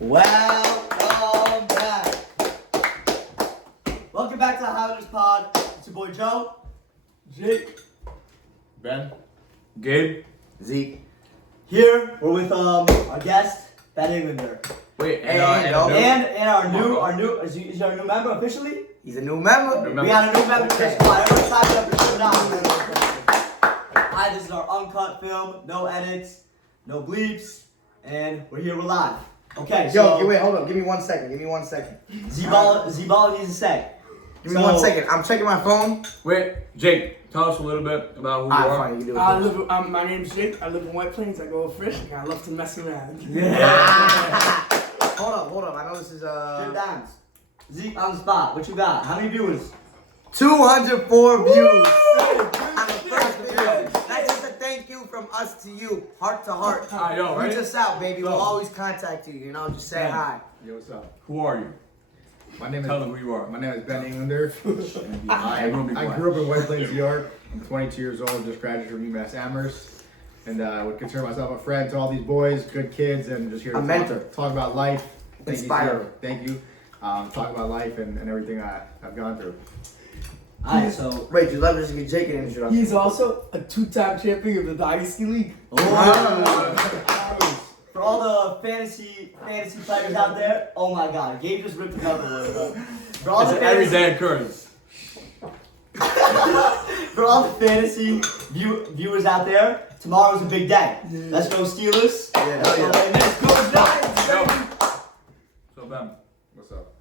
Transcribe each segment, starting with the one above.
Welcome back. Welcome back to the Highlanders Pod. It's your boy Joe, Jake, Ben, Gabe, Zeke. Here we're with our guest, Benglander. wait, And our new is he our new member officially? He's a new member. We got a new member to the squad. Everybody clap it up and show down. Hi, this is our uncut film, no edits, no bleeps, and we're here, we're live. Okay, so Yo, wait, hold up. Give me 1 second. Z-Ball needs a sec. Give me 1 second. I'm checking my phone. wait, Jake, tell us a little bit about who you Alright, are. fine. You can do it first. My name's Jake. I live in White Plains. I go fishing. I love to mess around. Hold up. I know this is Jim Downs. Zeke on the spot. What you got? How many viewers? 204 views Woo! on the first video. That's just a thank you from us to you, heart to heart. Yo, Reach ready? us out, baby. We'll always contact you. You know, just say Ben. hi. Yo, what's up? Who are you? My name Tell is them who you are. my name is Ben Englander. I will be I quiet. grew up in White Plains, New York. I'm 22 years old, just graduated from UMass Amherst, and I would consider myself a friend to all these boys, good kids, and just here to A mentor. talk about life. Thank Inspire. you. Thank you. Talk about life and everything I've gone through. Alright, so Wait, let me just give Jake an introduction. He's also a two-time champion of the Dynasty League. for all the fantasy players out there, oh my god, Gabe just ripped another one. For all It's the an everyday fantasy, occurrence. for all the fantasy viewers out there, tomorrow's a big day. Let's go Steelers. Yeah, Let's go hell Let's go Giants. Yo. So Ben, What's up?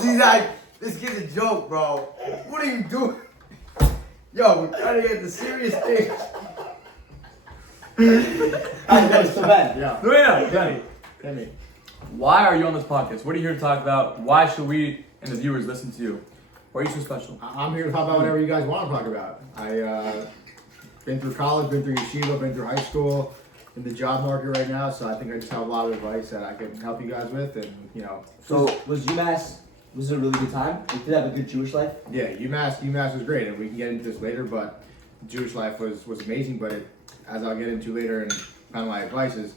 See, like, this kid's a joke, bro. What are you doing? Yo, we're trying to get the serious thing. Alright, so Ben. Yeah. Ben, Tell me. why are you on this podcast? What are you here to talk about? Why should we and the viewers listen to you? Why are you so special? I'm here to talk about whatever you guys want to talk about. I been through college, been through yeshiva, been through high school, in the job market right now. So I think I just have a lot of advice that I can help you guys with, and you know. So was UMass was it a really good time? You did have a good Jewish life? Yeah, UMass was great, and we can get into this later. But Jewish life was amazing. But as I'll get into later, and kind of my advice is,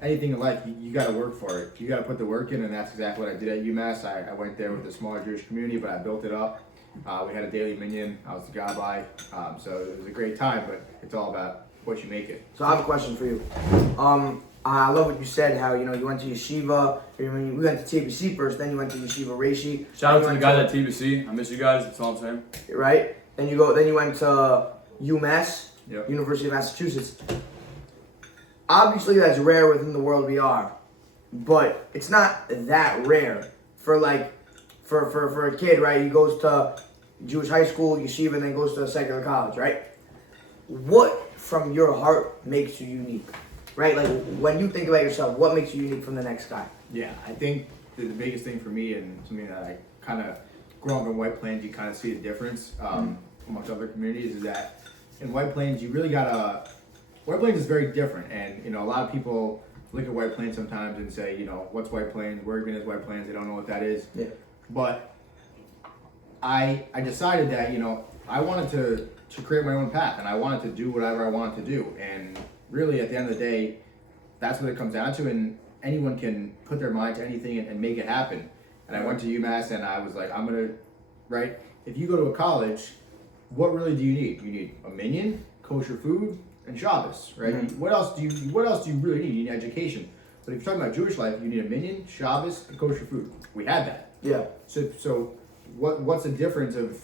anything in life you got to work for it. You got to put the work in, and that's exactly what I did at UMass. I went there with a smaller Jewish community, but I built it up. We had a daily minyan. I was the gabbai, so it was a great time. But it's all about what you make it. So I have a question for you. I love what you said, how, you know, you went to yeshiva, we went to TBC first, then you went to yeshiva Reishi. Shout out to then the you guys went at TBC. I miss you guys. That's all I'm saying. right? Then you went to UMass, Yep. University of Massachusetts. Obviously that's rare within the world we are, but it's not that rare for for a kid, right? He goes to Jewish high school, yeshiva, and then goes to a secular college, right? What from your heart makes you unique, right? Like when you think about yourself, what makes you unique from the next guy? Yeah, I think the biggest thing for me, and something that I kind of grew up in White Plains, you kind of see the difference amongst other communities, is that in White Plains, you really gotta. White Plains is very different, and you know a lot of people look at White Plains sometimes and say, you know, what's White Plains? Where even is White Plains? They don't know what that is. Yeah. But I decided that, you know, I wanted to create my own path, and I wanted to do whatever I wanted to do, and really at the end of the day, that's what it comes down to, and anyone can put their mind to anything and make it happen. And I went to UMass, and I was like, I'm gonna, right? If you go to a college, what really do you need? You need a minyan, kosher food, and Shabbos, right? Mm-hmm. What else do you really need? You need education. But if you're talking about Jewish life, you need a minyan, Shabbos, and kosher food. We had that. Yeah. So what's the difference of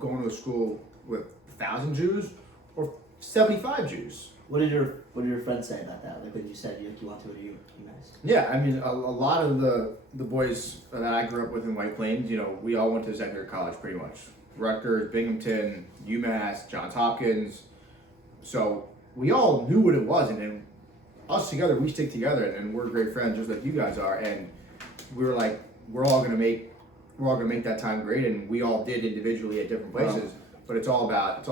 going to a school with 1,000 Jews or 75 Jews? What did your friends say about that? Like when you said you want to go to UMass? Yeah, I mean, a lot of the boys that I grew up with in White Plains, you know, we all went to secular college pretty much. Rutgers, Binghamton, UMass, Johns Hopkins. So we all knew what it was, and us together, we stick together, and we're great friends just like you guys are. And we were like, we're all gonna make that time great, and we all did individually at different places. But it's all about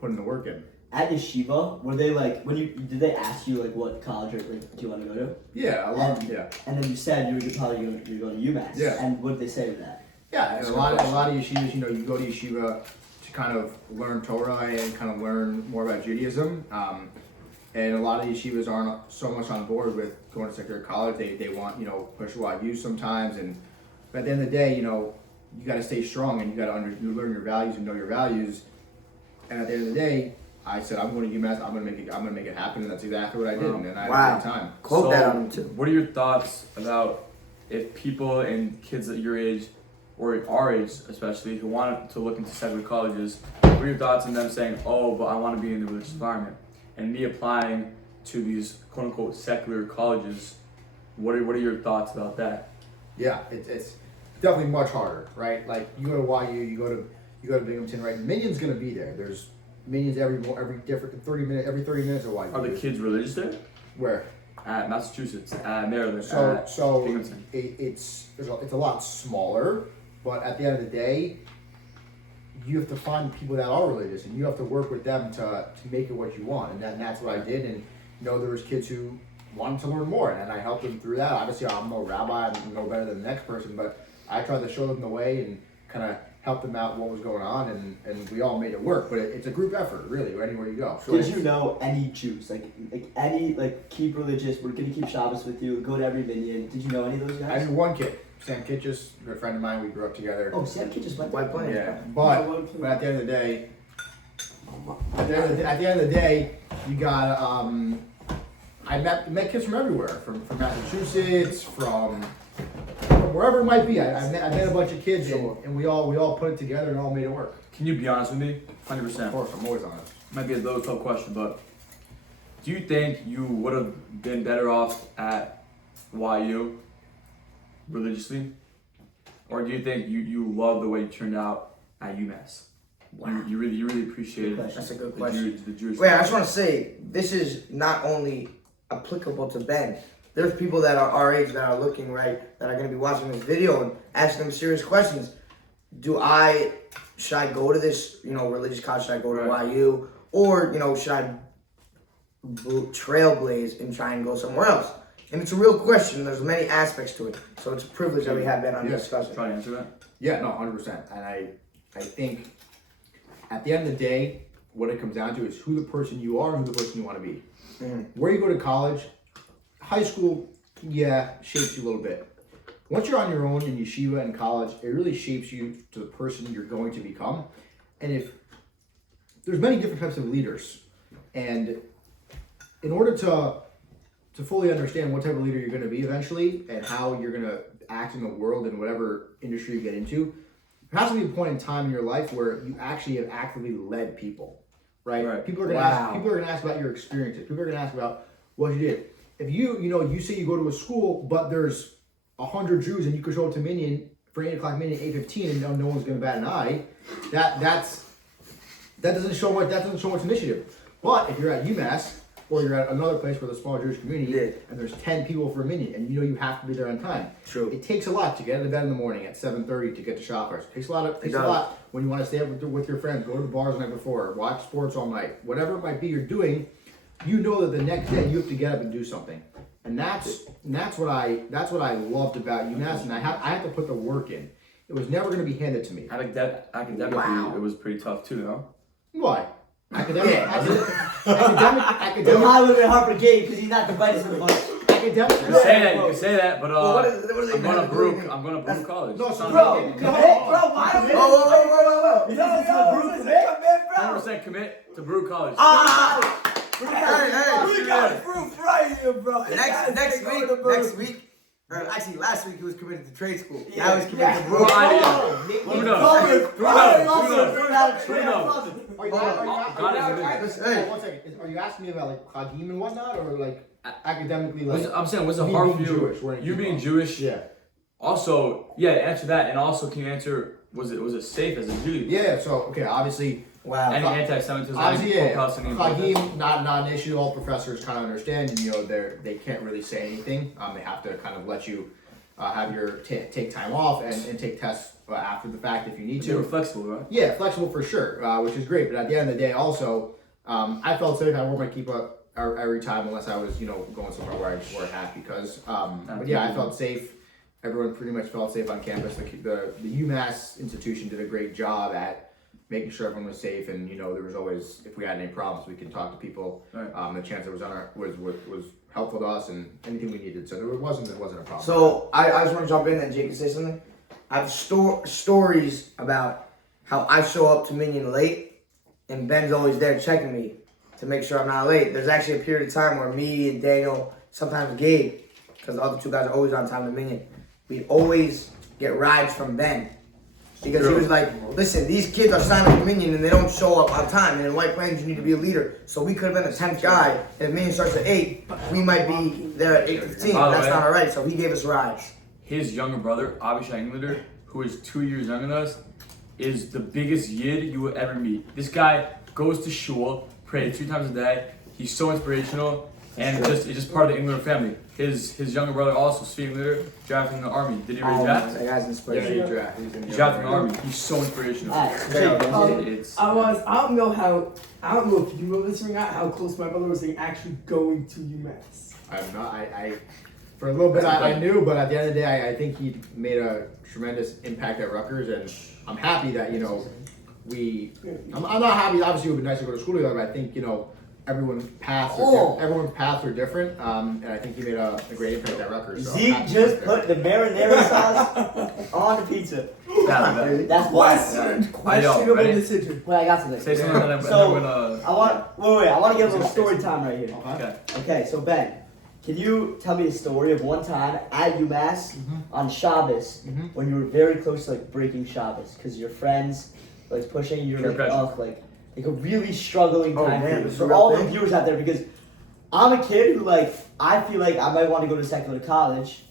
putting the work in. At yeshiva, were they like did they ask you like what college or like do you want to go to? Yeah, a lot. And, Yeah. And then you said you're going to UMass. Yeah. And what did they say to that? Yeah, and a lot of yeshivas, you know, you go to yeshiva to kind of learn Torah and kind of learn more about Judaism. And a lot of yeshivas aren't so much on board with going to secular college. They want, push YU sometimes. But at the end of the day, you got to stay strong and you got to learn your values and know your values. And at the end of the day, I said, I'm going to UMass. I'm going to make it happen. And that's exactly what I did. And I had a great time. Quote that on him too. What are your thoughts about if people and kids at your age, or our age especially, who want to look into secular colleges, what are your thoughts on them saying, oh, but I want to be in the religious environment? And me applying to these quote-unquote secular colleges, what are your thoughts about that? Yeah, it's definitely much harder, right? Like you go to YU, you go to Binghamton, right? Minion's gonna be there. There's Minions every 30 minutes of YU. Are the kids religious there? Where? At Massachusetts, at Maryland, So Binghamton. it's a lot smaller, but at the end of the day, you have to find people that are religious, and you have to work with them to make it what you want, and that's what I did. And there was kids who wanted to learn more, and I helped them through that. Obviously, I'm no rabbi, I'm no better than the next person, but I tried to show them the way and kind of help them out what was going on, and we all made it work. But it's a group effort, really, anywhere you go. Did you know any Jews? Like any, keep religious, we're gonna keep Shabbos with you, go to every minyan. Did you know any of those guys? I knew one kid, Sam Kitchus, a good friend of mine, we grew up together. Oh, Sam Kid just went to White Plains. Yeah, but at the end of the day, at the end of the day, you got I met kids from everywhere, from Massachusetts, from wherever it might be. I met a bunch of kids, and we all put it together and all made it work. Can you be honest with me? 100%. Of course, I'm always honest. Might be a little tough question, but do you think you would have been better off at YU religiously? Or do you think you love the way you turned out at UMass? Wow. You really appreciated That's a good the question. the Jewish. Wait, I just want to say, this is not only applicable to Ben. There's people that are our age that are looking, right, that are going to be watching this video and asking them serious questions. Should I go to this, religious college? Should I go to YU? Or, should I trailblaze and try and go somewhere else? And it's a real question. There's many aspects to it. So it's a privilege that we have Ben on this discussion. Try to answer that. Yeah, no, 100%. And I think at the end of the day, what it comes down to is who the person you are and who the person you want to be. Mm-hmm. Where you go to college, high school, shapes you a little bit. Once you're on your own in yeshiva and college, it really shapes you to the person you're going to become. And if there's many different types of leaders, and in order to fully understand what type of leader you're going to be eventually and how you're going to act in the world in whatever industry you get into, there has to be a point in time in your life where you actually have actively led people, right? People are going to ask about your experiences. People are going to ask about what you did. If you say you go to a school, but there's 100 Jews and you could show up to Minyan for 8 o'clock Minyan, 8:15, and no one's going to bat an eye, that doesn't show much initiative. But if you're at UMass or you're at another place with a small Jewish community and there's 10 people for a Minyan and you have to be there on time. True. It takes a lot to get out of bed in the morning at 7:30 to get to Shoppers. It takes a lot when you want to stay up with your friends, go to the bars the night before, watch sports all night, whatever it might be you're doing. You know that the next day you have to get up and do something, and that's what I loved about UMass, and I had to put the work in. It was never going to be handed to me. Academically, it was pretty tough too, no? Why? Academic. The high limit Harper Gate because he's not the brightest in the bunch. Academic. You can say that, but What are they I'm going to Brook College. No, so Bro, why? Whoa. You think this is a Brook commit? 100% commit to Brook College. Hey. We got proof right here, bro. Next week. Or actually, last week he was committed to trade school. Now he's committed to Who Brook. Are you asking me about like Chagim and whatnot, or like academically? Like I'm saying, was it me hard for being you? Jewish, You being Jewish? Yeah. Also, answer that, and also can you answer, was it safe as a Jew? Yeah. So obviously. Wow. Any anti-Semitism? Obviously, Holocaust, any Chagim, not an issue. All professors kind of understand, and they can't really say anything. They have to kind of let you have your take time off and take tests after the fact if you need to. They were flexible, right? Yeah, flexible for sure, which is great. But at the end of the day, also, I felt safe. I wore my kippah every time, unless I was, going somewhere where I had because. But yeah, I felt safe. Everyone pretty much felt safe on campus. The UMass institution did a great job at making sure everyone was safe, and there was always, if we had any problems, we could talk to people. Right. The chance that was was helpful to us, and anything we needed. So it wasn't a problem. So I just want to jump in and Jake can say something. I have stories about how I show up to Minion late, and Ben's always there checking me to make sure I'm not late. There's actually a period of time where me and Daniel, sometimes Gabe, because the other two guys are always on time to Minion, we'd always get rides from Ben. Because he was like, listen, these kids are signing for Minion and they don't show up on time. And in White Plains, you need to be a leader. So we could have been the 10th guy. And if Minion starts at 8, we might be there at 8:15. That's not all right. So he gave us rides. His younger brother, Abhishek Englander, who is 2 years younger than us, is the biggest yid you will ever meet. This guy goes to shul, prays 3 times a day. He's so inspirational, and it's just part of the Englander family. His younger brother also, Steve Englander, drafted in the army. Did he already draft? That guy's Yeah, inspirational. he drafted. He drafted in the army. He's so inspirational. It's I don't know if you know this or not, how close my brother was to actually going to UMass. I'm not. I for a little bit I knew, but at the end of the day, I think he made a tremendous impact at Rutgers, and I'm happy that I'm not happy. Obviously, it would be nice to go to school together, but I think everyone's paths are different, and I think he made a great impact at Rutgers. So Zeke just put the marinara sauce on the pizza. That's why. Questionable ready? decision. Wait, I got something. Say something that So, I'm gonna. I want to get a little story time right here. Okay. Okay, so Ben, can you tell me a story of one time at UMass on Shabbos when you were very close to breaking Shabbos because your friends pushing you, Peer pressure. like a really struggling time man, for you. this is For a real all the thing? viewers out there, because I'm a kid who I feel like I might want to go to secular college,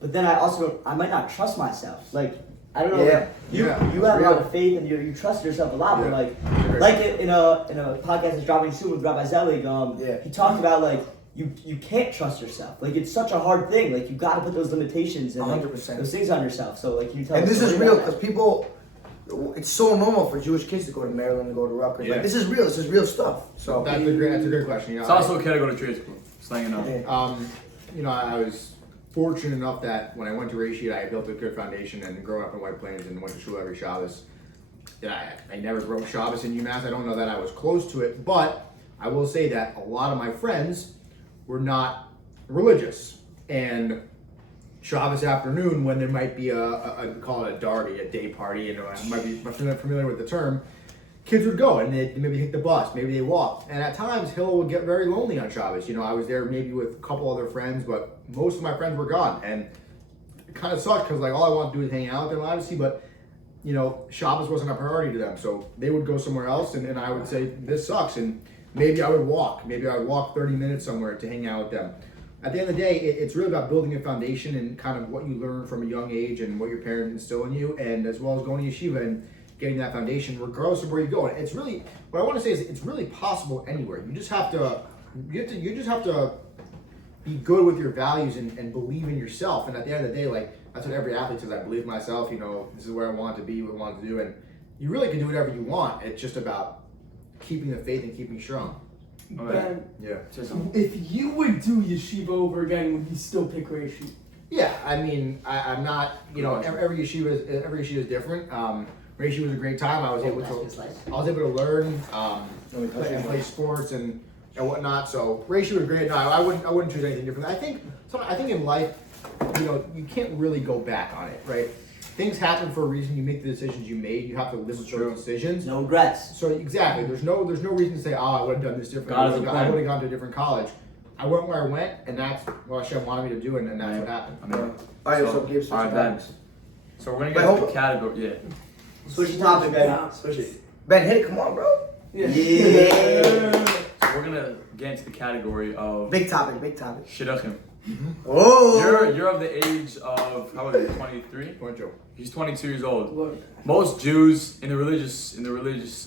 but then I might not trust myself. I don't know. Yeah. You have a lot of faith and you trust yourself a lot, Yeah. but in a podcast that's dropping soon with Rabbi Zelig, he talked about you can't trust yourself. It's such a hard thing. You got to put those limitations and 100%. those things on yourself. So can you tell? And us this a is story real about because that? people, it's so normal for Jewish kids to go to Maryland and go to Rutgers. Yeah. This is real. This is real stuff. So that's a great question. It's also okay to go to trade school. Just letting you know. Yeah. I was fortunate enough that when I went to Rashid, I built a good foundation, and growing up in White Plains and went to shul every Shabbos. I never broke Shabbos in UMass. I don't know that I was close to it, but I will say that a lot of my friends were not religious. And Shabbos afternoon, when there might be call it a darty, a day party, I might be familiar with the term, kids would go and they maybe take the bus, maybe they walked. And at times, Hill would get very lonely on Shabbos. I was there maybe with a couple other friends, but most of my friends were gone. And it kind of sucked because all I wanted to do is hang out with them, obviously, but Shabbos wasn't a priority to them. So they would go somewhere else, and I would say, this sucks. And maybe I would walk. Maybe I would walk 30 minutes somewhere to hang out with them. At the end of the day, it's really about building a foundation and kind of what you learn from a young age and what your parents instill in you, and as well as going to yeshiva and getting that foundation, regardless of where you go. And it's really, what I want to say is, it's really possible anywhere. You just have to be good with your values and believe in yourself. And at the end of the day, that's what every athlete says. I believe in myself. This is where I want to be, what I want to do, and you really can do whatever you want. It's just about keeping the faith and keeping strong. Ben, Yeah. if you would do yeshiva over again, would you still pick Reishi? Yeah, I'm not. Every yeshiva is different. Reishi was a great time. I was able to learn, and play sports and whatnot. So Reishi was great. No, I wouldn't choose anything different. I think in life, you can't really go back on it, right? Things happen for a reason. You make the decisions you made. You have to live with those decisions. No regrets. So exactly, there's no reason to say, I would have done this differently. I would have gone to a different college. I went where I went, and that's what Hashem wanted me to do, and that's what happened. all right, so give us All right, Ben. So we're gonna Wait, get hold the category. Yeah. Switch the topic, Ben. Switch it. Ben, hit it. Come on, bro. Yeah. So we're gonna get into the category of Big topic. shidduchim. Oh. You're of the age of how old are you? 23. 22. He's 22 years old. Look, Most Jews in the religious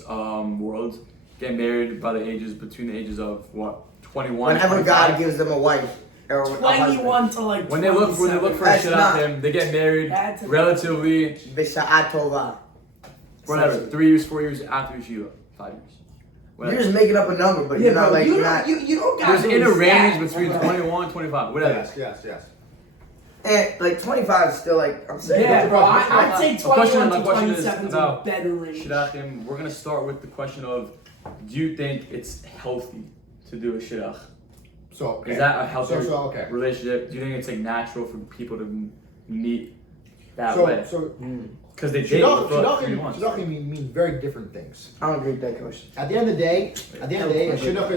world get married between the ages of what 21. Whenever 25. God gives them a wife or a husband. 21 to When they look for a That's not- shidduchim, they get married That's not- relatively B'sha'at tova. whatever 3 years, 4 years after yeshiva, 5 years. You're Whatever. just making up a number, but you're not you you're don't, not. you don't got There's those in a range stats. between 21 and 25, whatever. Yes. And like 25 is still like I'm saying. Yeah, bro. I'd say My question 21 to is 27 is a about better range. shidduchim. We're gonna start with the question of, do you think it's healthy to do a shidduch? So okay. Is that a healthy okay. relationship? Do you think it's like natural for people to meet that So way? so Because they date for 3 months. shidduchim mean very different things. I don't agree with that question. At the end of the day, a shidduch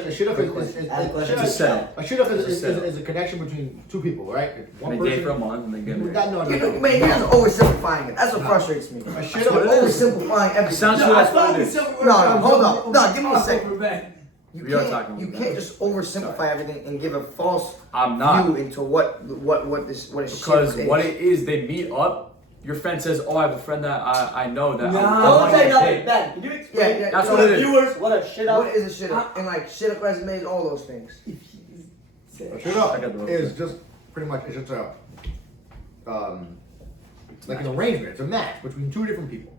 is a connection between two people, right? And they date for a month and they get married. No. Man, you guys are oversimplifying it. That's what frustrates me. A You're shidduch oversimplifying everything. Sounds No, true. I That's thought what we it is. said we were No, gonna hold go up. No, give me a talk second. over Ben. We are talking You about can't that. just oversimplify everything and give a false I'm not. view into what a Because shidduch is. what it is, they meet up. Your friend says, "Oh, I have a friend that I know that." No. I Don't want say to nothing, date." Ben. Can you explain Yeah, That's to what the it is. viewers what a shit What up? is a shidduch? And like shidduch resumes, all those things. If he said- A I got the shidduch is just pretty much it's just a like an arrangement. It's a match between two different people.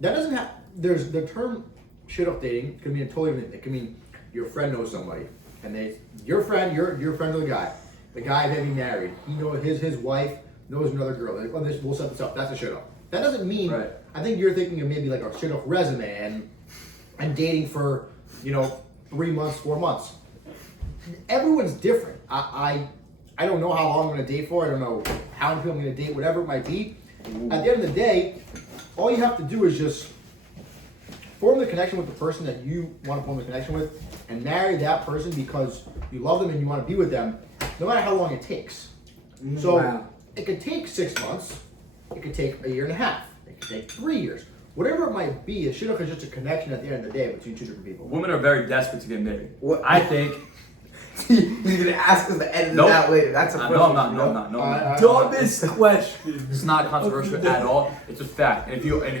That doesn't have. There's the term shidduch dating can mean a totally different thing. It can mean your friend knows somebody, and your friend with a guy. The guy may be married. He knows his wife knows another girl. Like, oh, we'll set this up. That's a shidduch. That doesn't mean. Right. I think you're thinking of maybe like a shidduch resume and dating for 3 months, 4 months. Everyone's different. I don't know how long I'm gonna date for. I don't know how many people I'm gonna date. Whatever it might be. At the end of the day, all you have to do is just form the connection with the person that you want to form the connection with, and marry that person because you love them and you want to be with them, no matter how long it takes. So Wow. it could take 6 months. It could take a year and a half. It could take 3 years. Whatever it might be, a shidduch is just a connection at the end of the day between two different people. Women are very desperate to get married. What- I think. He's gonna ask us to edit Nope. it out later. That's a No, question. I'm not. No, I'm not. No, I'm not. Dumbest question. It's not controversial at all. It's a fact. And if you think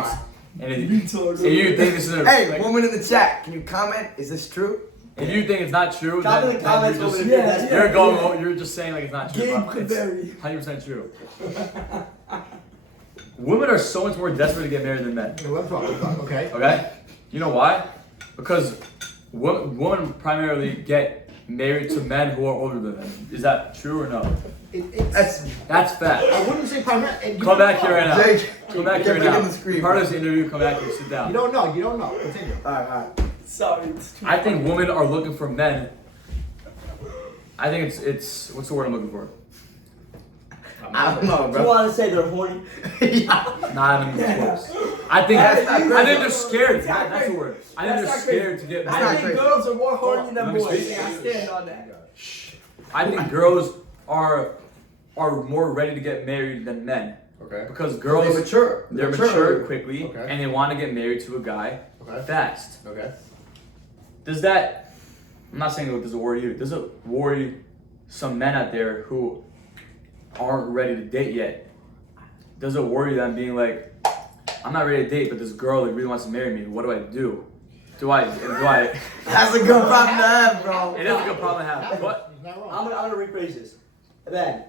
it's, and if Retard. you think this is a, Hey, like, woman in the chat, can you comment? Is this true? if you think it's not true, Drop in then, the comments you're over just, if Yeah, that's yeah. you're just saying like it's not true. Gabe but it's Cavari. 100% true. Women are so much more desperate to get married than men. Okay, let me talk. Okay. Okay? You know why? Because women primarily get married to men who are older than them. Is that true or no? That's That's fact. I wouldn't say primarily. Come back here right now. Jake. Come back You're here now. making the screen, Part bro. of this interview, come back here, sit down. You don't know. Continue. Alright. Sorry, it's too I think women are looking for men. I think it's what's the word I'm looking for? I don't know, Do you bro. want to say they're horny? Not even close. I think they're scared. That's the word. I think they're scared to get That's I not married. think crazy. girls are more horny than Let me boys. speak. I stand on that. I think girls are more ready to get married than men Okay. because They're girls mature. they're mature quickly Okay. and they want to get married to a guy Okay. fast. Okay. Does that? I'm not saying that does it worry you. Does it worry some men out there who aren't ready to date yet? Does it worry them being like, I'm not ready to date, but this girl like really wants to marry me. What do I do? Do I? That's a good problem to have, bro. It is a good problem to have. What? He's not I'm wrong. gonna rephrase this. Ben,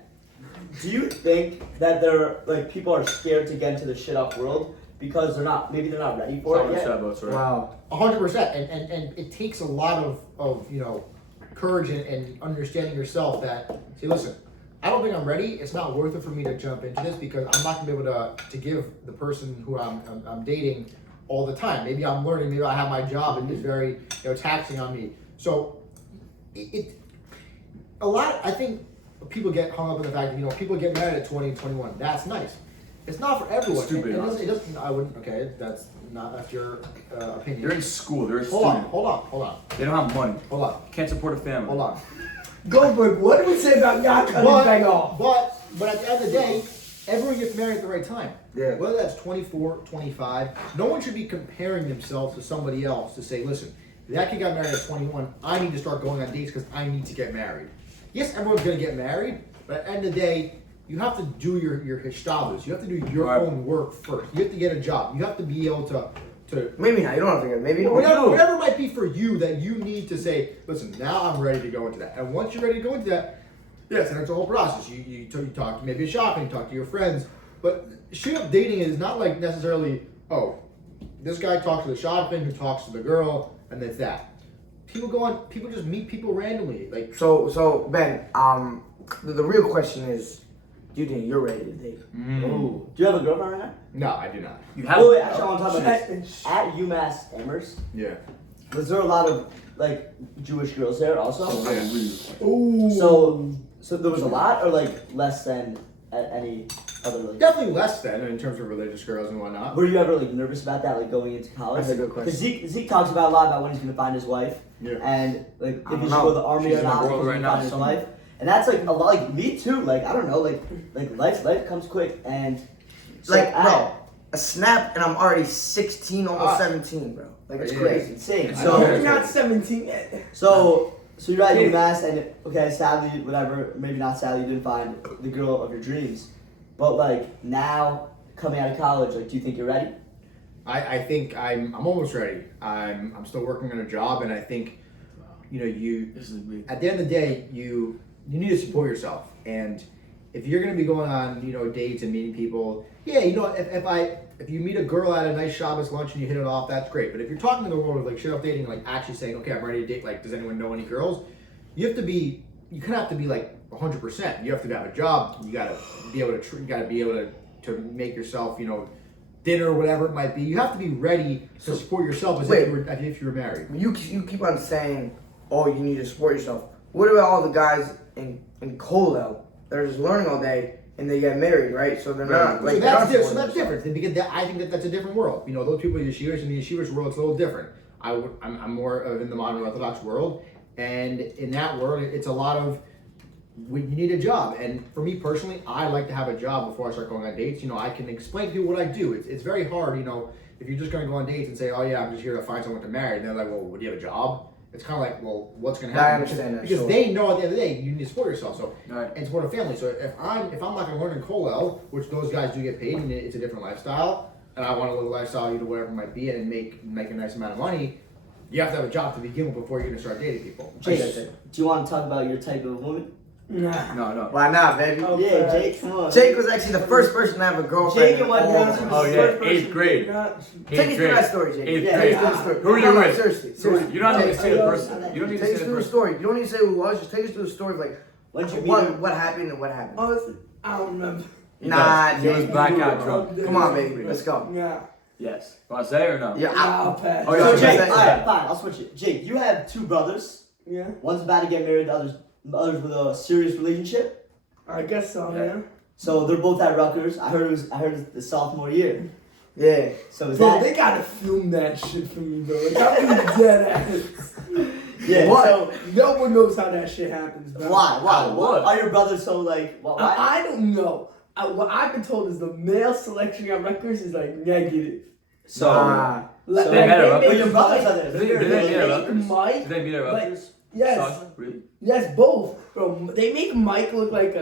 do you think that people are scared to get into the shit up world because they're not ready for it yet? Wow. 100%. And it takes a lot of courage and understanding yourself that say, listen, I don't think I'm ready. It's not worth it for me to jump into this because I'm not gonna be able to give the person who I'm dating all the time. Maybe I'm learning. Maybe I have my job and it's very taxing on me. So I think people get hung up in the fact that people get married at 20 and 21. That's nice. It's not for everyone. It's stupid, It doesn't. I wouldn't. Okay, that's your opinion. They're in school. They're a Hold student. on. They don't have money. Hold on. Can't support a family. Hold on. Goldberg, what do we say about not cutting bang off? But at the end of the day, everyone gets married at the right time. Yeah. Whether that's 24, 25, no one should be comparing themselves to somebody else to say, listen, that kid got married at 21, I need to start going on dates because I need to get married. Yes, everyone's going to get married, but at the end of the day, you have to do your hishtabus. You have to do your Right. own work first. You have to get a job. You have to be able to Maybe not. You don't have to get. Maybe. whatever it might be for you that you need to say, listen, now I'm ready to go into that. And once you're ready to go into that, yes, and it's a whole process. You talk to maybe a shop and you talk to your friends. But straight up dating is not like necessarily, oh, this guy talks to the shopman who talks to the girl, and that's that. People just meet people randomly. Like So Ben, the real question is, do you think you're ready to date? Ooh. Do you have a girlfriend right now? No, I do not. You have. Oh, wait, actually, I want to talk about this. At UMass Amherst, Yeah. was there a lot of like Jewish girls there also? Ooh. So there was a lot, or like less than at any other like. Definitely less than in terms of religious girls and whatnot. Were you ever like nervous about that, like going into college? That's a good question. Because Zeke talks about a lot about when he's gonna find his wife, Yeah. and like I if he don't should know. go to the army She's or in the not, if world he's right gonna now, find his somewhere. wife. And that's like a lot. Like me too. Like I don't know. Like life comes quick, and so Like, bro, a snap and I'm already 16, almost 17, bro. Like, it's Yeah. crazy. insane. I know. So You're not 17 yet. so you're at UMass, and okay, sadly, whatever, maybe not sadly, you didn't find the girl of your dreams, but like now coming out of college, like, do you think you're ready? I think I'm almost ready. I'm still working on a job, and I think, you This is big. at the end of the day, you need to support yourself. And if you're gonna be going on, dates and meeting people, yeah, if you meet a girl at a nice Shabbos lunch and you hit it off, that's great. But if you're talking in the world of like straight up dating, like actually saying, okay, I'm ready to date, like, does anyone know any girls? You kind of have to be like 100%. You have to have a job. You gotta be able to make yourself, dinner or whatever it might be. You have to be ready to support yourself as if you were married. You keep on saying, oh, you need to support yourself. What about all the guys in Colel that are just learning all day and they get married, right? So they're not like So they're not that's supporting different because I think that's a different world. Those people in yeshivas, in the yeshivas world, it's a little different. I'm more of in the modern Orthodox world, and in that world, it's a lot of you need a job. And for me personally, I like to have a job before I start going on dates. I can explain to you what I do. It's very hard, if you're just going to go on dates and say, oh yeah, I'm just here to find someone to marry, and they're like, well, do you have a job? It's kind of like, well, what's going to happen? I understand that, because sure. they know at the end of the day you need to support yourself. So Right. and support a family. So if I'm not going to learn in Colel, which those guys do get paid, and it's a different lifestyle, and I want to live a lifestyle, whatever it might be, and make a nice amount of money, you have to have a job to begin with before you're going to start dating people. Jake, That's it. do you want to talk about your type of woman? Nah. No. Why not, baby? Oh, Yeah, facts. Jake, come on. Jake was actually the first person to have a girlfriend. Jake and what in all girls of was us. Oh, yeah, First person 8th grade. not- Take us through that story, Jake. Eighth Yeah, grade. Take us through the story. Who are you No, with? Seriously. You don't need to say the Take- person. You don't need to Take say us the through the person. story. You don't need to say who it was. Just take us through the story of like When did you meet her? what happened and what happened. Honestly, I don't remember. Nah, He was Jake. blackout drunk. Come on, baby. Let's go. Yeah. Yes. Want to say or no? Yeah, I'll pass. Oh, yeah. So Yeah, Jake, yeah. alright, fine, I'll switch it. Jake, you have two brothers. Yeah. One's about to get married, the other's with a serious relationship. I guess so, yeah. So they're both at Rutgers. I heard it's the sophomore year. Yeah. So is Bro, that they gotta film that shit for me, bro. Like, I'm dead ass. yeah? What? So No one knows how that shit happens, bro. why? What? Are your brothers so like? Why? I don't know. What I've been told is the male selection at Rutgers is like negative. So Nah. Like, So they met at but Rutgers? your brothers are there. Did they meet at make Rutgers? Mike. Did they meet at Like, Rutgers? yes, Son? Really? yes, both, bro. They make Mike look like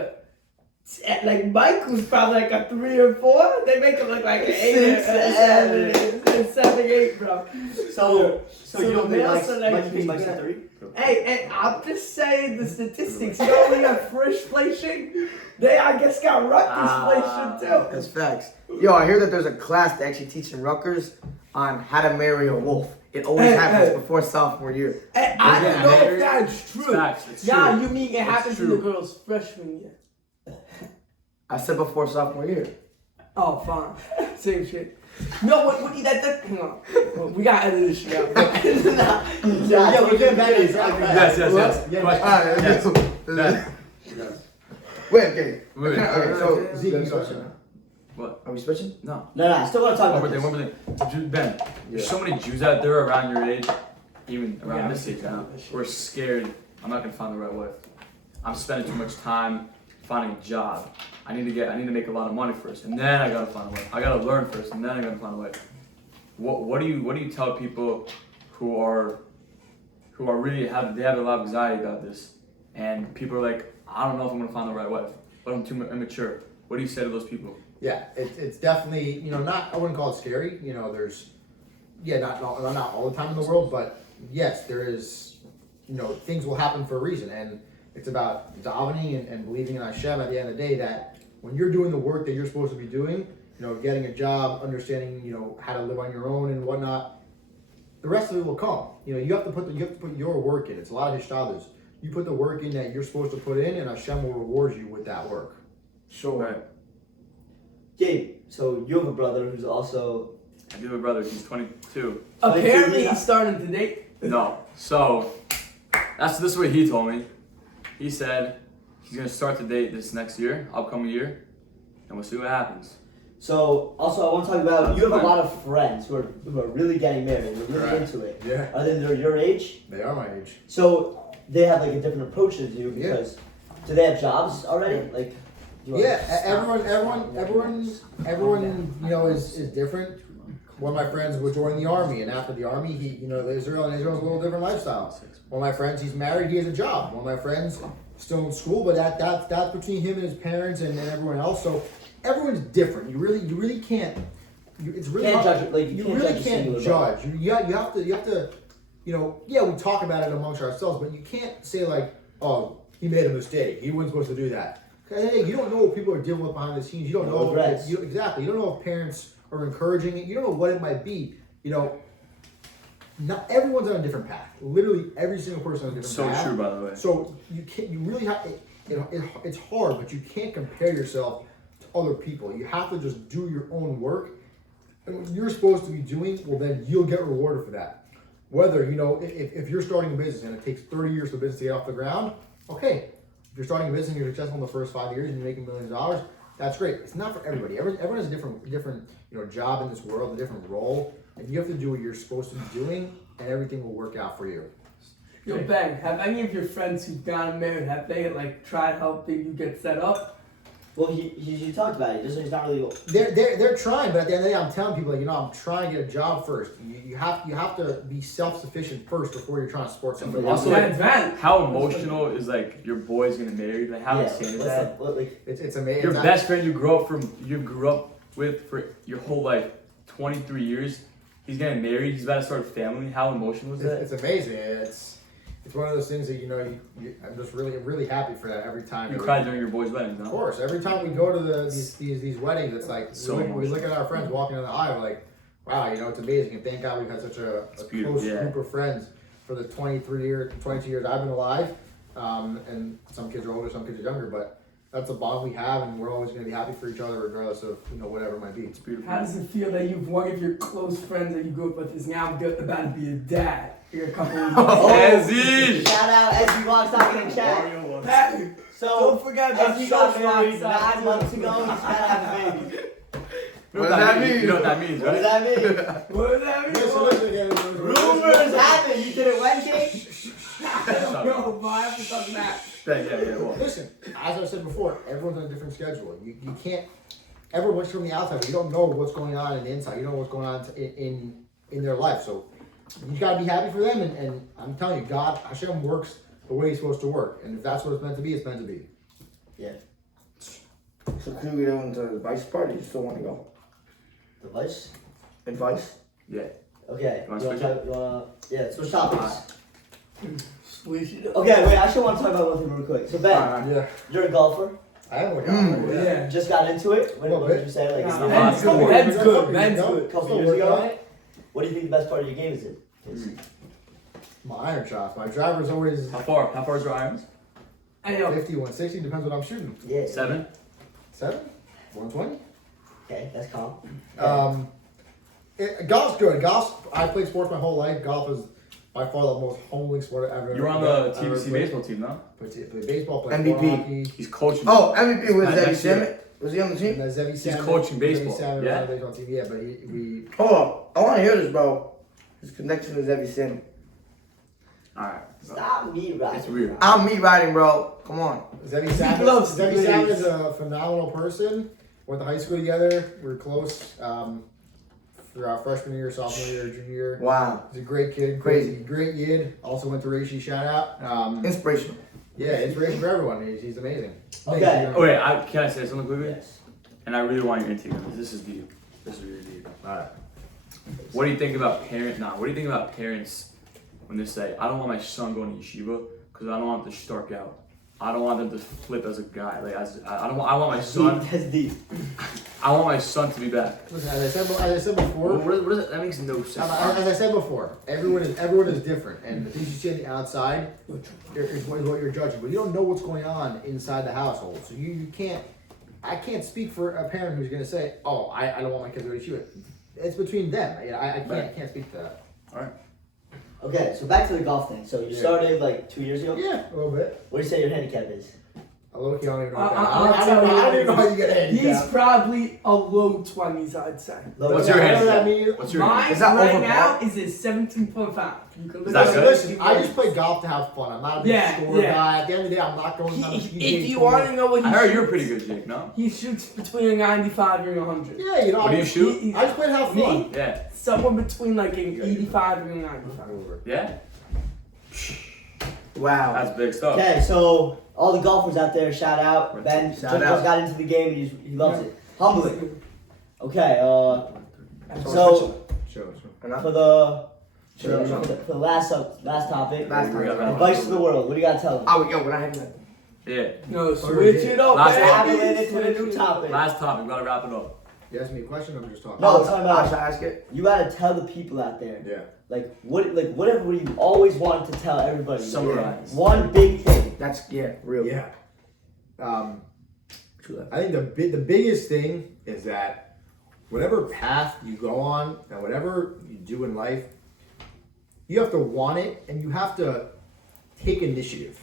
Mike was probably like a 3 or 4. They make him look like an 8 or 7, 8, bro. So you the don't think male Mike's selection Mike's is a bad. 3? Hey, and I'm just saying the statistics. You know, we got Frisch placing. They, I guess, got Rutgers placing too. That's facts. Yo, I hear that there's a class that actually teaching Rutgers on how to marry a wolf. It always Hey, happens hey. before sophomore year. Hey, I Yeah, don't know man. if that's It's true. facts. It's Yeah, true. you mean it It's happens in true. the girls' freshman year? I said before sophomore year. Oh, fine. Same shit. No, what hang on. Well, we gotta edit this shit out. Yeah, we're getting back to this. Yes. Yeah. Question. Alright, Yes. Wait, okay. Wait. Alright, so Zeke, you let's go. switch it now. What? Are we switching? No. No, I still want to talk One about more this. thing. Ben, there's so many Jews out there around your age, even around this age now, who are scared. I'm not gonna find the right wife. I'm spending too much time finding a job. I need to make a lot of money first, and then I gotta find a wife. I gotta learn first, and then I gotta find a wife. What do you tell people who are really have a lot of anxiety about this, and people are like, I don't know if I'm gonna find the right wife, but I'm too immature. What do you say to those people? Yeah, it's definitely, I wouldn't call it scary. There's, not all the time in the world, but yes, there is, things will happen for a reason. And it's about davening and believing in Hashem at the end of the day that when you're doing the work that you're supposed to be doing, getting a job, understanding, how to live on your own and whatnot, the rest of it will come. You have to put your work in. It's a lot of hishtadlus. You put the work in that you're supposed to put in, and Hashem will reward you with that work. Sure. Right. Gabe, so you have a brother who's also. I do have a brother. He's 22. Apparently, he's starting to date. No. So this is what he told me. He said he's gonna start to date this next year, upcoming year, and we'll see what happens. So also, I want to talk about. You have a lot of friends who are really getting married. They're really Right. into it. Yeah. Are they your age? They are my age. So they have like a different approach than you Yeah. because do they have jobs already? Like. do you Yeah, want- everyone, you know, is different. One of my friends would join the army, and after the army, he, you know, Israel's a little different lifestyle. One of my friends, he's married, he has a job. One of my friends, still in school, but that's between him and his parents and everyone else. So everyone's different. You really can't. It's really Can't hard- judge it, like, you can't really judge a can't singular judge. You have to. You know, yeah, we talk about it amongst ourselves, but you can't say like, oh, he made a mistake. He wasn't supposed to do that. Hey, you don't know what people are dealing with behind the scenes. You don't know Regrets. exactly. You don't know if parents are encouraging it. You don't know what it might be. You know, not everyone's on a different path. Literally every single person on a different So path. true, by the way. So you can't. You really have. It's hard, but you can't compare yourself to other people. You have to just do your own work, and what you're supposed to be doing, well, then you'll get rewarded for that. Whether you know if you're starting a business and it takes 30 years for the business to get off the ground, okay. If you're starting a business and you're successful in the first 5 years and you're making millions of dollars, that's great. It's not for everybody. Everyone has a different job in this world, a different role, and you have to do what you're supposed to be doing, and everything will work out for you. Yo, Ben, have any of your friends who've gotten married, have they like tried helping you get set up? Well, he talked about it. He's not really. They're trying, but at the end of the day, I'm telling people, like, I'm trying to get a job first. You have to be self-sufficient first before you're trying to support somebody else. Also, That's like, right. how emotional is like your boy's getting married? Like, how insane is what's that? like, It's amazing. Your best friend you grew up with for your whole life, 23 years. He's getting married. He's about to start a family. How emotional is that? It's amazing. It's one of those things that I'm just really happy for that every time. You cried during your boy's wedding, Of no? course, every time we go to these weddings, it's like So we look at our friends walking down the aisle, we're like, wow, it's amazing. And thank God we've had such a beautiful, close yeah. group of friends for the 22 years I've been alive. And some kids are older, some kids are younger, but that's a bond we have, and we're always going to be happy for each other, regardless of whatever it might be. It's beautiful. How does it feel that one of your close friends that you grew up with is now about to be a dad? You're a couple of Ezzy! shout out Ezzy Walks talking in chat. Pat, So don't forget about Ezzy got Shush married Walks 9 months ago. He's gotta have a baby. What does that mean? You know what that means, What does right? that mean? what does that mean? Listen again. Rumors happen. You did it when, King? Yo, but I have to talk back. Yeah. Well, Listen, as I said before, everyone's on a different schedule. You can't. Everyone looks from the outside, but you don't know what's going on in the inside. You don't know what's going on in their life. So you gotta be happy for them. And I'm telling you, God, Hashem works the way He's supposed to work. And if that's what it's meant to be, it's meant to be. Yeah. So can we go into the advice part, or you still want to go? Advice? Advice? yeah. Okay. You wanna Yeah, switch topics. Swish it up. Okay, wait, I actually want to talk about one thing real quick. So, Ben, Yeah. you're a golfer. I am a Yeah. Just got into it. What Well, did you say? Like, Nah, a Ben's good. Ben's good. Ben's No. good. couple Still years working ago? on it. What do you think the best part of your game is? My iron shots. My driver's always How far is your irons? I know. 50, 160, depends what I'm shooting. Yeah. 7? 7? 120? Okay, that's calm. Golf's good. I played sports my whole life. Golf is by far the most humbling sport I've ever. You were on the TBC baseball team, no? Played baseball, played MVP. hockey. He's coaching. Oh, MVP was Not Zebby next year. Salmon. Was he on the team? And Zevi Salmon, coaching baseball, Zevi Salmon yeah? was on the baseball team, yeah, but we Hold on. I want to hear this, bro. His connection to Zebby Salmon. Alright. Stop me right. It's weird. I'm me riding, bro. Come on. Zevi Salmon. loves Zevi the Salmon Blaze. is a phenomenal person. Went to high school together. We were close. For our freshman year, sophomore year, junior year. Wow. He's a great kid. Crazy. Great kid. Also went to Reishi. Shout out. Inspirational. Yeah, inspiration for everyone. He's amazing. Okay. Oh wait, can I say something quickly? Yes. And I really want your intake on this. This is deep. This is really deep. Alright. What do you think about what do you think about parents when they say, I don't want my son going to yeshiva because I don't want them to stark out. I don't want them to flip as a guy. Like I want my son. That's deep. I want my son to be back. Listen, as I said before. What is that? That makes no sense. As I said before, everyone is different, and the things you see on the outside is what you're judging. But you don't know what's going on inside the household, so you can't I can't speak for a parent who's gonna say, "Oh, I don't want my kids to go to shoot." It's between them. I can't speak to that. All right. Okay, so back to the golf thing. So you started like 2 years ago? Yeah, a little bit. What do you say your handicap is? I low-key don't even know what that. I'll I tell don't you. even know how you get a handicap. He's probably a low 20s, I'd say. What's your handicap? handicap? What's your Mine Is that right over now is a 17.5. You can Is look that at good? it. Listen, I just play golf to have fun. I'm not a big Yeah, score yeah. guy. At the end of the day, I'm not going on a If PGA you tour. want to know what he I heard shoots, you're pretty good, Jake. No. he shoots between a 95 and a 100. Yeah, you know. What do you shoot? He- I just play to have fun. Me? Yeah. Somewhere between like an 85 and a 95. Yeah. Wow. That's big stuff. Okay, so all the golfers out there, shout out. Ben Shout just out. got into the game and he loves it. Humbling. Okay, So, so Sure. for the Sure. for the last topic, Last topic. advice to the world. What do you got to tell them? Oh, yo, we're not having that. Yeah. No, switch it up, Last Tackle baby. it into a new topic. Last topic. We gotta wrap it up. You ask me a question, I'm just talking. No, it's not I about. should ask it. You gotta tell the people out there, Yeah. like whatever you always wanted to tell everybody. Summarize. One big thing. That's real. Yeah. True that. I think the biggest thing is that whatever path you go on and whatever you do in life, you have to want it and you have to take initiative.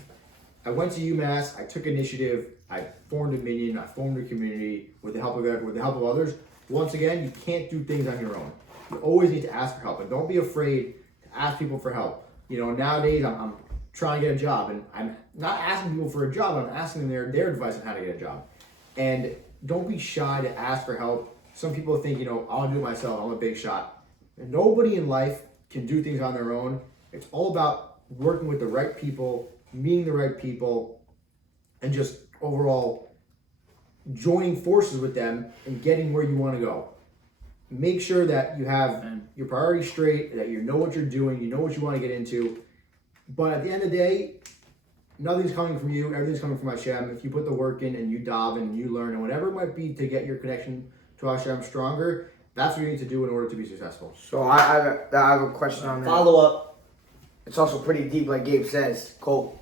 I went to UMass. I took initiative. I formed a minion. I formed a community with the help of others. Once again, you can't do things on your own. You always need to ask for help, and don't be afraid to ask people for help. You know, nowadays I'm trying to get a job, and I'm not asking people for a job. I'm asking them their advice on how to get a job. And don't be shy to ask for help. Some people think, you know, I'll do it myself. I'm a big shot. And nobody in life can do things on their own. It's all about working with the right people, meeting the right people, and just overall joining forces with them and getting where you want to go. Make sure that you have your priorities straight, that you know what you're doing, you know what you want to get into. But at the end of the day, nothing's coming from you, everything's coming from Hashem. If you put the work in and you dive in and you learn and whatever it might be to get your connection to Hashem stronger, that's what you need to do in order to be successful. So I have a question on that. Follow up. It's also pretty deep, like Gabe says. Cool.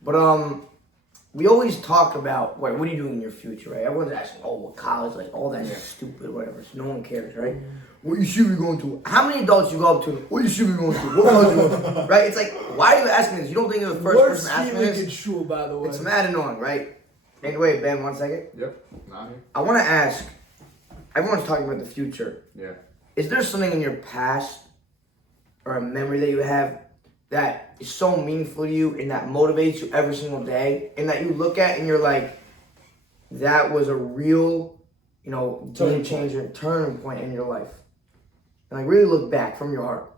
But we always talk about what are you doing in your future, right? Everyone's asking, oh, what college, like all that stupid, whatever. So no one cares, right? What you should be going to? How many adults you go up to? What you should be going to? What college you going to? Right? It's like, why are you asking this? You don't think you're the first Worst person asking stealing in this? shul, by the way. It's mad annoying, right? Anyway, Ben, 1 second. Yep. Not here. I want to ask. Everyone's talking about the future. Yeah. Is there something in your past or a memory that you have that is so meaningful to you and that motivates you every single day and that you look at and you're like, that was a real, you know, game changer, turning point in your life? And like really look back from your heart.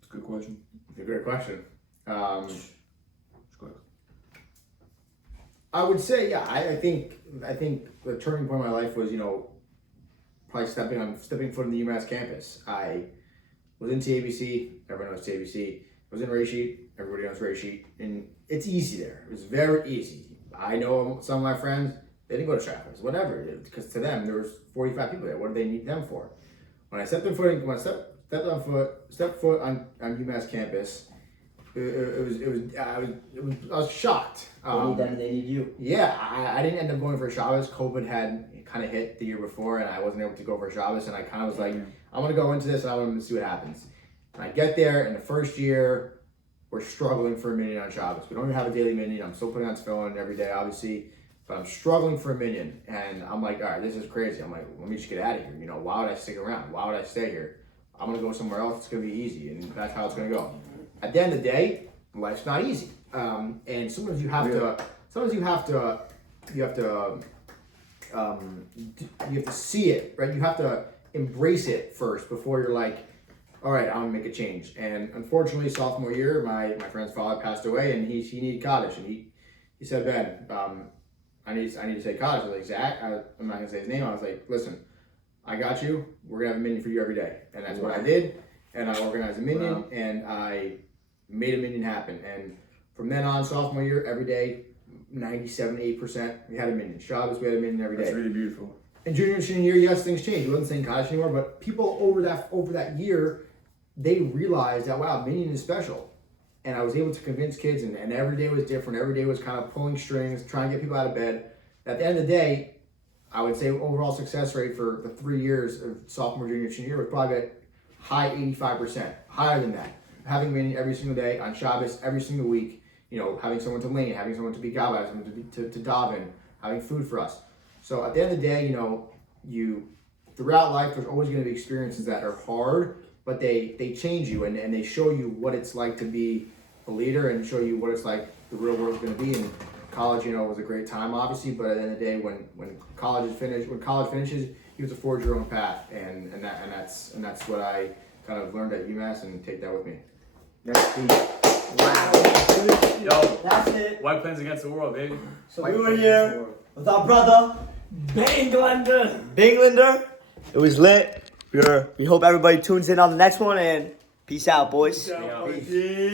It's a good question. It's a great question. I would say, yeah, I think the turning point in my life was, you know, probably stepping foot in the UMass campus. I was in TABC, everyone knows TABC. I was in Rashid, everybody knows Rashid, and it's easy there. It was very easy. I know some of my friends, they didn't go to Shackles, whatever, because to them there was 45 people there. What do they need them for? When I stepped foot on UMass campus, I was shocked. They need them and they need you. Yeah, I didn't end up going for Shabbos. COVID had kind of hit the year before, and I wasn't able to go for Shabbos. And I kind of was like, I'm gonna go into this, and I want to see what happens. And I get there, and the first year, we're struggling for a minion on Shabbos. We don't even have a daily minion. I'm still putting on tefillin every day, obviously, but I'm struggling for a minion. And I'm like, all right, this is crazy. I'm like, let me just get out of here. You know, why would I stick around? Why would I stay here? I'm gonna go somewhere else. It's gonna be easy, and that's how it's gonna go. At the end of the day, life's not easy, and sometimes you have to. Sometimes you have to see it, right? You have to embrace it first before you're like, all right, I'm gonna make a change. And unfortunately, sophomore year, my friend's father passed away, and he needed Kaddish, and he said, Ben, I need to say Kaddish. I was like, Zach, I'm not gonna say his name. I was like, listen, I got you. We're gonna have a minion for you every day, and that's what I did. And I organized a minion, and I made a minion happen. And from then on, sophomore year, every day, 97%, we had a minion. Shabbos, we had a minion every day. That's really beautiful. And junior and senior year, yes, things changed. We wasn't saying Kaddish anymore, but people over that year, they realized that, wow, minion is special. And I was able to convince kids, and every day was different. Every day was kind of pulling strings, trying to get people out of bed. At the end of the day, I would say overall success rate for the 3 years of sophomore, junior, senior year was probably at high 85%, higher than that. Having meeting every single day on Shabbos, every single week, having someone to lean, having someone to be gaba, having someone to daven, having food for us. So at the end of the day, you throughout life, there's always going to be experiences that are hard, but they change you and they show you what it's like to be a leader and show you what it's like the real world's going to be. And college, was a great time, obviously, but at the end of the day, when college finishes, you have to forge your own path, and that's what I kind of learned at UMass and take that with me. Next week. Wow. Yo, That's it. White Plains against the world, baby. So we were here with our brother, Benglanders. Benglander. It was lit. We hope everybody tunes in on the next one, and peace out, boys. Yo. Peace.